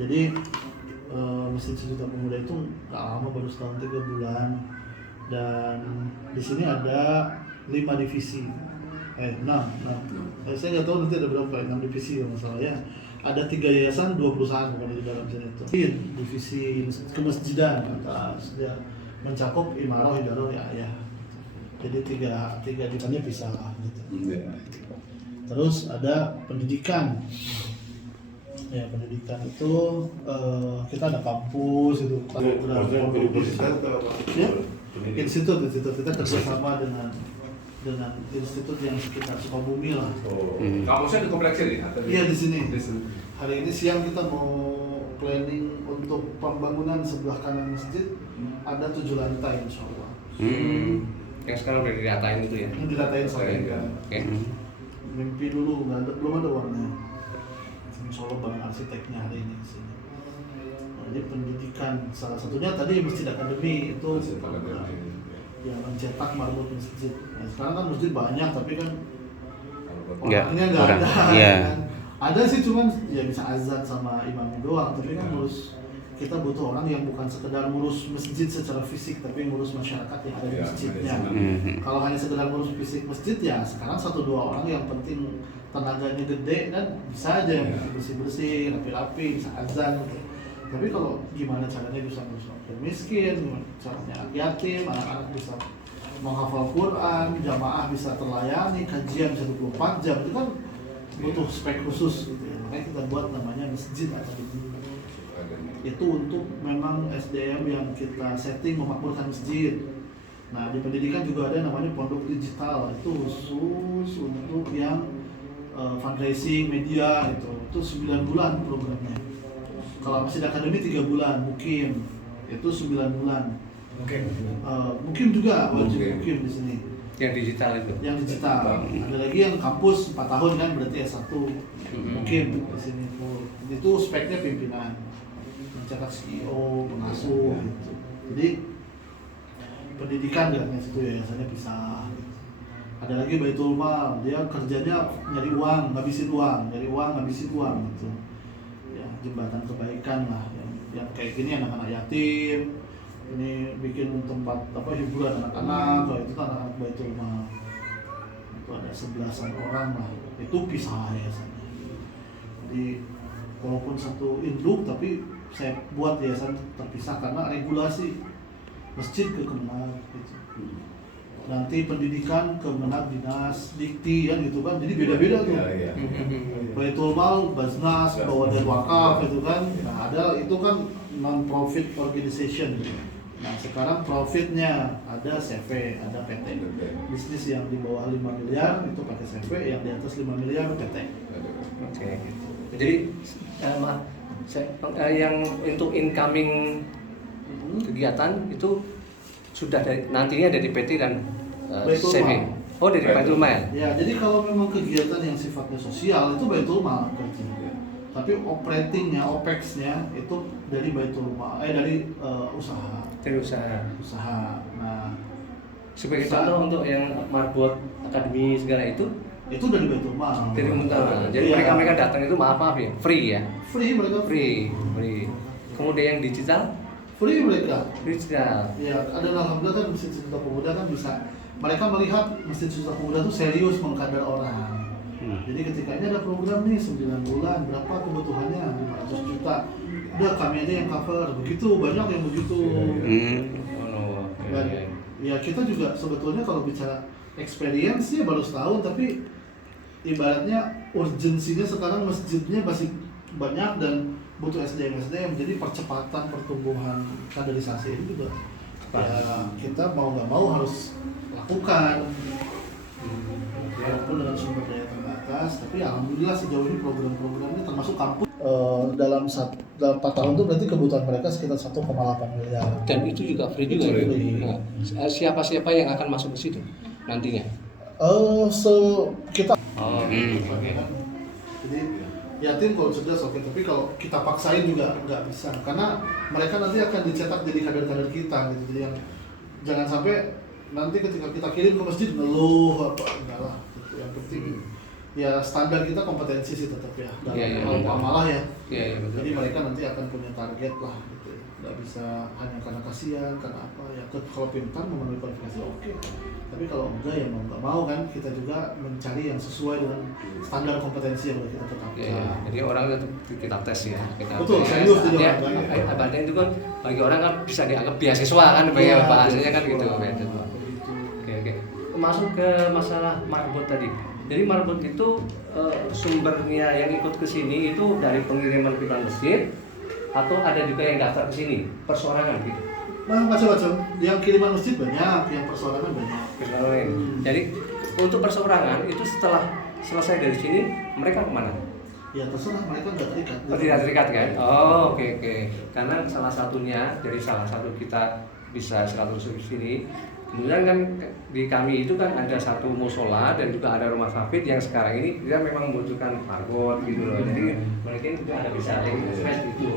Jadi Masjid Sejuta Pemuda itu nggak lama, baru setahun 3 bulan, dan di sini ada 5 divisi, 6. Saya nggak tahu nanti ada berapa, 6 divisi kalau masalah ya. Ada 3 yayasan, 2 perusahaan pokoknya di dalam sini itu. Divisi kemasjidan atas dia mencakup imarah, idarah, ya. Jadi tiga divisionnya bisa lah gitu. Terus ada pendidikan. Ya, pendidikan itu kita ada kampus itu, ya, institut kita kerjasama dengan institut yang sekitar Sukabumi lah. Kampusnya di kompleks ini? Iya, di sini. Hari ini siang kita mau planning untuk pembangunan sebelah kanan masjid, ada 7 lantai insya Allah. Yang sekarang udah diratain itu ya? Yang diratain sampai kan. Mimpi dulu, belum ada uangnya. Insya Allah bareng arsiteknya hari ini di sini. Jadi pendidikan salah satunya tadi Masjid Akademi itu yang mencetak marbot masjid. Nah, sekarang kan masjid banyak tapi kan orangnya nggak ada. Iya. Kan? Ada sih, cuman ya bisa azan sama imam doang, tapi kan ngurus, kita butuh orang yang bukan sekedar ngurus masjid secara fisik tapi ngurus masyarakat yang ada di masjidnya. Kalau hanya sekedar ngurus fisik masjid ya sekarang 1-2 orang yang penting tenaganya gede dan bisa aja bersih-bersih, rapi-rapi, bisa azan gitu. Tapi kalau gimana caranya bisa ngurus fakir miskin, caranya anak yatim, anak-anak bisa menghafal Quran, jamaah bisa terlayani, kajian 24 jam, itu kan butuh spek khusus gitu ya. Makanya kita buat namanya Masjid Akademi. Itu untuk memang SDM yang kita setting memakmurkan masjid. Nah, di pendidikan juga ada namanya pondok digital, itu khusus untuk yang fundraising media itu 9 bulan programnya. Kalau Masjid Akademi 3 bulan, mukim itu 9 bulan. Mukim juga wajib mukim di sini. Yang digital itu? Yang digital. Ada lagi yang kampus 4 tahun kan, berarti S1. Mukim di sini full. Itu speknya pimpinan, mencetak CEO, pengasuh gitu. Jadi pendidikan dengan situ yayasannya pisah. Ada lagi Baitul Mal, dia kerjanya nyari uang, ngabisin uang gitu. Ya, jembatan kebaikan lah, yang kayak gini anak-anak yatim, ini bikin tempat hiburan anak-anak, kalau itu kan anak-anak Baitul Mal. Itu ada 11-an orang lah, itu pisah yayasannya. Jadi walaupun satu induk tapi saya buat yayasan terpisah karena regulasi masjid ke Kemenag gitu. Nanti pendidikan Kemenag, dinas, dikti kan gitu kan, jadi beda-beda tuh. Baitul Mal, Basnas, Bawadan Wakaf itu kan. Nah, ada itu kan non-profit organization. Nah, sekarang profitnya ada CV, ada PT. Bisnis yang di bawah 5 miliar itu pakai CV, yang di atas 5 miliar PT. Oke. Jadi yang untuk incoming kegiatan itu sudah nantinya dari PT dan CV. Oh, dari Baitul Mal. Ya, jadi kalau memang kegiatan yang sifatnya sosial itu Baitul Mal kerja. Tapi operatingnya, OPEX-nya itu dari Baitul Mal, dari usaha. Dari usaha. Nah, sebagai contoh untuk yang marbot akademi segala itu dari Baitul Mal. Dari jadi mereka datang itu maaf ya, free ya. Free mereka. Free. Kemudian yang digital? Free mereka. Digital. Ya, ada alhamdulillah kan Masjid Sejuta Pemuda kan bisa. Mereka melihat Masjid Sejuta Pemuda itu serius mengkader orang. Jadi ketika ini ada program nih 9 bulan, berapa kebutuhannya? 500 juta. Udah kami aja yang cover. Begitu, banyak yang begitu. Dan ya kita juga sebetulnya kalau bicara experience ya baru setahun, tapi ibaratnya urgensinya sekarang masjidnya masih banyak dan butuh SDM. Jadi percepatan pertumbuhan kaderisasi ini juga ya kita mau nggak mau harus lakukan. Walaupun dengan sumber daya terbatas, tapi alhamdulillah sejauh ini program-programnya termasuk kampus dalam 4 tahun itu berarti kebutuhan mereka sekitar 1,8 miliar. Dan itu juga free juga ya? Nah, siapa-siapa yang akan masuk ke situ nantinya? Kita jadi yatim kalau cerdas oke, tapi kalau kita paksain juga nggak bisa, karena mereka nanti akan dicetak jadi kader-kader kita gitu. Jadi yang jangan sampai nanti ketika kita kirim ke masjid ngeluh apa, enggak lah gitu. Yang penting ya standar kita kompetensi sih tetap ya dalam Iya, hal muamalah ya. Iya, betul. Jadi mereka nanti akan punya target lah gitu. Nggak bisa hanya karena kasihan, karena apa ya. Kalau pintar memenuhi kualifikasi oke. Tapi kalau enggak ya mau nggak mau kan kita juga mencari yang sesuai dengan standar kompetensi yang udah kita tetapkan. Iya. Jadi orang itu kita tes ya. Betul, tes. serius jadi Ya, orang banyak. Abadnya itu kan bagi orang kan bisa dianggap beasiswa kan, banyak bahasanya kan gitu. Begitu. Oke. Masuk ke masalah marbot tadi. Jadi marbot itu sumbernya yang ikut ke sini itu dari pengiriman piutang masjid atau ada juga yang daftar ke sini persorangan gitu. Nah, macam-macam. Yang kiriman masjid banyak, yang persoalangan banyak. Persorangan. Jadi untuk persorangan itu setelah selesai dari sini mereka kemana? Ya terserah, mereka nggak terikat. Oh, tidak terikat kan? Oh, oke. Karena salah satunya dari salah satu kita bisa 100 di sini. Kemudian kan di kami itu kan ada satu musola dan juga ada rumah sakit yang sekarang ini dia memang membutuhkan marbot gitu loh. Jadi mungkin juga ada bisa invest itu.